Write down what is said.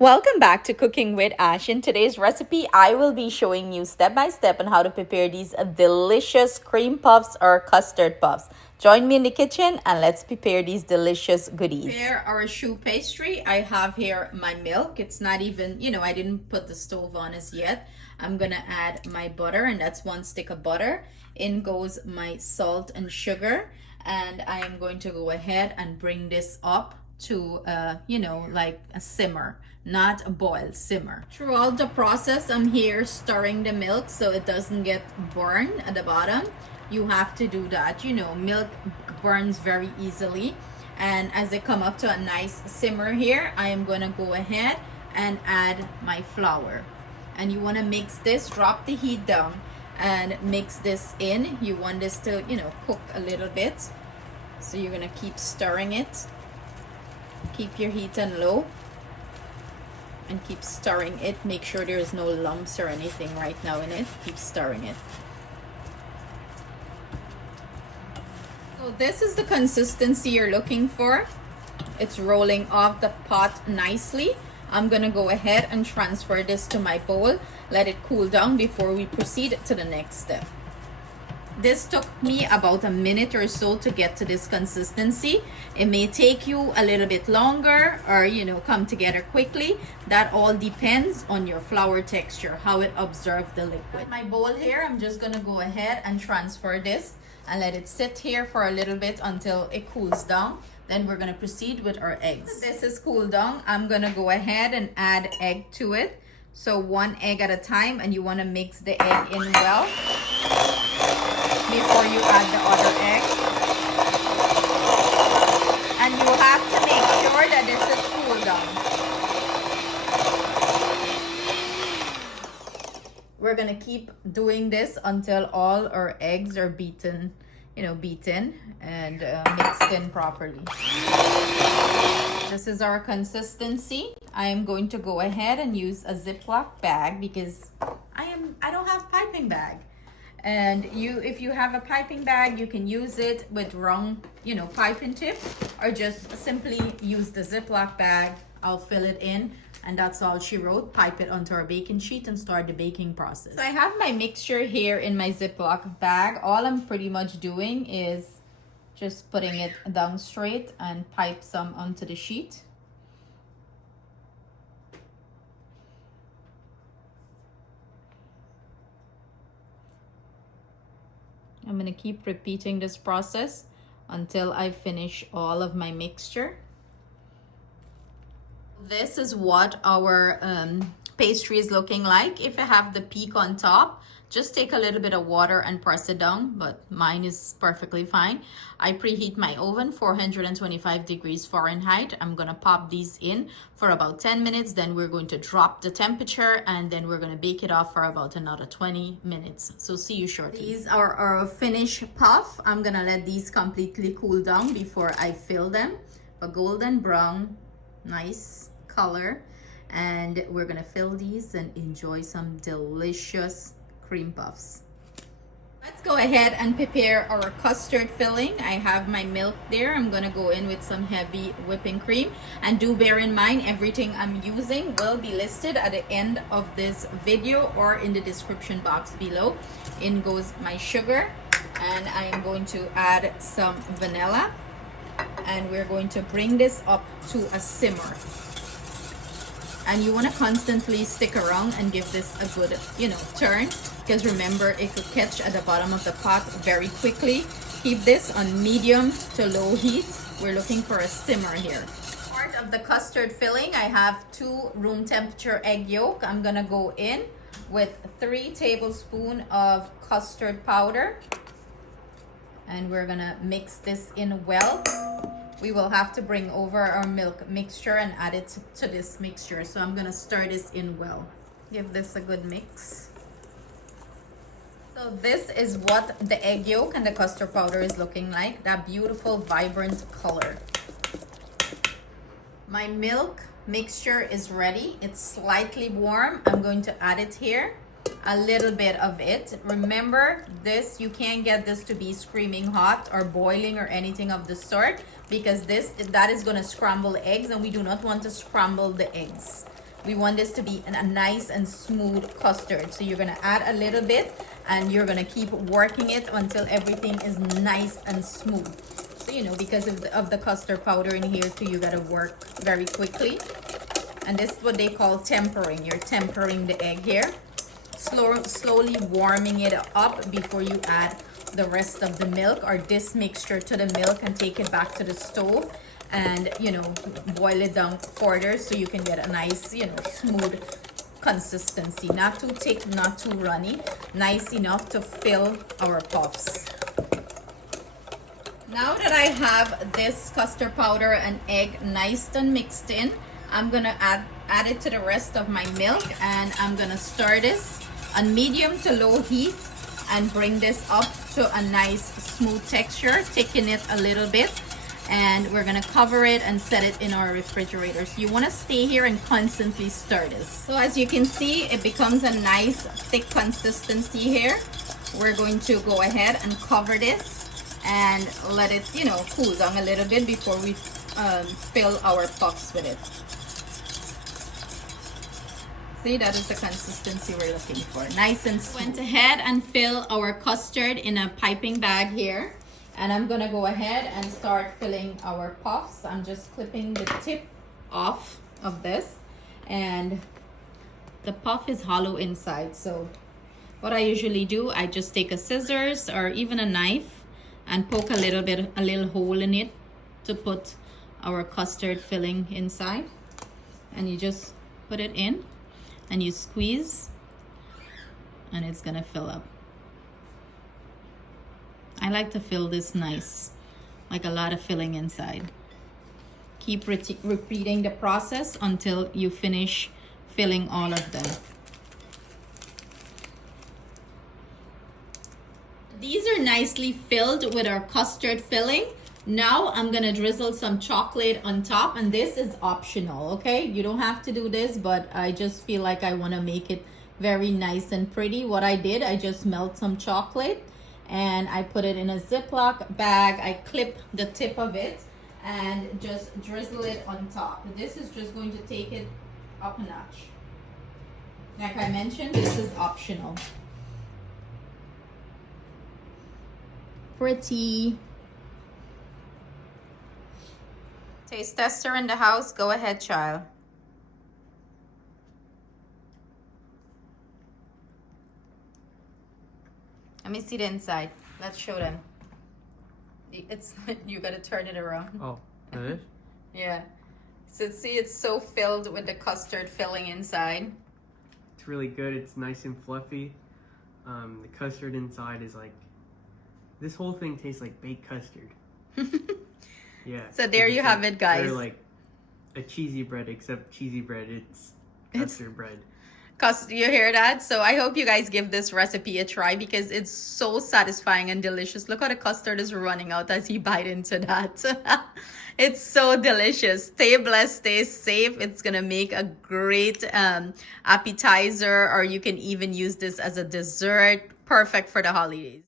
Welcome back to Cooking with Ash. In today's recipe, I will be showing you step by step on how to prepare these delicious cream puffs or custard puffs. Join me in the kitchen and let's prepare these delicious goodies. Prepare our choux pastry. I have here my milk. It's not even, I didn't put the stove on as yet. I'm gonna add my butter, and that's 1 stick of butter. In goes my salt and sugar, and I am going to go ahead and bring this up to like a simmer, not a boil, simmer. Throughout the process, I'm here stirring the milk so it doesn't get burned at the bottom. You have to do that. Milk burns very easily, and as I come up to a nice simmer here, I am going to go ahead and add my flour. And you want to mix this, drop the heat down and mix this in. You want this to cook a little bit, so you're going to keep stirring it. Keep your heat on low and keep stirring it. Make sure there's no lumps or anything right now in it. Keep stirring it. So this is the consistency you're looking for. It's rolling off the pot nicely. I'm gonna go ahead and transfer this to my bowl. Let it cool down before we proceed to the next step. This took me about a minute or so to get to this consistency. It may take you a little bit longer or, come together quickly. That all depends on your flour texture, how it absorbs the liquid. My bowl here, I'm just gonna go ahead and transfer this and let it sit here for a little bit until it cools down. Then we're gonna proceed with our eggs. This is cooled down. I'm gonna go ahead and add egg to it. So 1 egg at a time, and you wanna mix the egg in well before you add the other egg. And you have to make sure that this is cooled down. We're gonna keep doing this until all our eggs are beaten and mixed in properly. This is our consistency. I am going to go ahead and use a Ziploc bag because I don't have piping bag. And if you have a piping bag, you can use it with wrong piping tip, or just simply use the Ziploc bag. I'll fill it in, and that's all she wrote. Pipe it onto our baking sheet and start the baking process. So I have my mixture here in my Ziploc bag. All I'm pretty much doing is just putting it down straight and pipe some onto the sheet. I'm going to keep repeating this process until I finish all of my mixture. This is what our pastry is looking like. If I have the peak on top, just take a little bit of water and press it down, but mine is perfectly fine. I preheat my oven 425 degrees Fahrenheit. I'm gonna pop these in for about 10 minutes. Then we're going to drop the temperature, and then we're gonna bake it off for about another 20 minutes. So see you shortly. These are our finished puff. I'm gonna let these completely cool down before I fill them. A golden brown, nice color. And we're gonna fill these and enjoy some delicious cream puffs. Let's go ahead and prepare our custard filling. I have my milk there. I'm gonna go in with some heavy whipping cream, and do bear in mind everything I'm using will be listed at the end of this video or in the description box below. In goes my sugar, and I am going to add some vanilla, and we're going to bring this up to a simmer. And you want to constantly stick around and give this a good turn, because remember, it could catch at the bottom of the pot very quickly. Keep this on medium to low heat. We're looking for a simmer here. Part of the custard filling, I have 2 room temperature egg yolk. I'm gonna go in with 3 tablespoons of custard powder, and we're gonna mix this in well. We will have to bring over our milk mixture and add it to this mixture. So I'm gonna stir this in well. Give this a good mix. So this is what the egg yolk and the custard powder is looking like. That beautiful, vibrant color. My milk mixture is ready. It's slightly warm. I'm going to add it here. A little bit of it. Remember, this, you can't get this to be screaming hot or boiling or anything of the sort, because that is going to scramble the eggs, and we do not want to scramble the eggs. We want this to be a nice and smooth custard. So you're gonna add a little bit and you're gonna keep working it until everything is nice and smooth. So, you know, because of the custard powder in here too, you gotta work very quickly. And this is what they call tempering. You're tempering the egg here. Slowly warming it up before you add the rest of the milk or this mixture to the milk and take it back to the stove and, you know, boil it down further so you can get a nice, you know, smooth consistency. Not too thick, not too runny. Nice enough to fill our puffs. Now that I have this custard powder and egg nice and mixed in, I'm gonna add it to the rest of my milk, and I'm gonna stir this on medium to low heat and bring this up to a nice smooth texture, thicken it a little bit, and we're gonna cover it and set it in our refrigerator. So you wanna stay here and constantly stir this. So as you can see, it becomes a nice thick consistency here. We're going to go ahead and cover this and let it, you know, cool down a little bit before we fill our puffs with it. See, that is the consistency we're looking for. Nice and smooth. Went ahead and fill our custard in a piping bag here. And I'm gonna go ahead and start filling our puffs. I'm just clipping the tip off of this. And the puff is hollow inside. So what I usually do, I just take a scissors or even a knife and poke a little hole in it to put our custard filling inside. And you just put it in and you squeeze and it's gonna fill up. I like to fill this nice, like a lot of filling inside. Keep repeating the process until you finish filling all of them. These are nicely filled with our custard filling. Now I'm gonna drizzle some chocolate on top, and this is optional, okay? You don't have to do this, but I just feel like I wanna make it very nice and pretty. What I did, I just melt some chocolate and I put it in a Ziploc bag. I clip the tip of it and just drizzle it on top. This is just going to take it up a notch. Like I mentioned, this is optional. Pretty. Taste tester in the house. Go ahead, child. Let me see the inside. Let's show them. It's you gotta turn it around. Oh, that is? Yeah. So see, it's so filled with the custard filling inside. It's really good. It's nice and fluffy. The custard inside is like, this whole thing tastes like baked custard. Yeah. So there you have it, guys. They're like a cheesy bread, except cheesy bread, it's custard bread. You hear that? So I hope you guys give this recipe a try because it's so satisfying and delicious. Look how the custard is running out as you bite into that. It's so delicious. Stay blessed, stay safe. It's gonna make a great appetizer, or you can even use this as a dessert. Perfect for the holidays.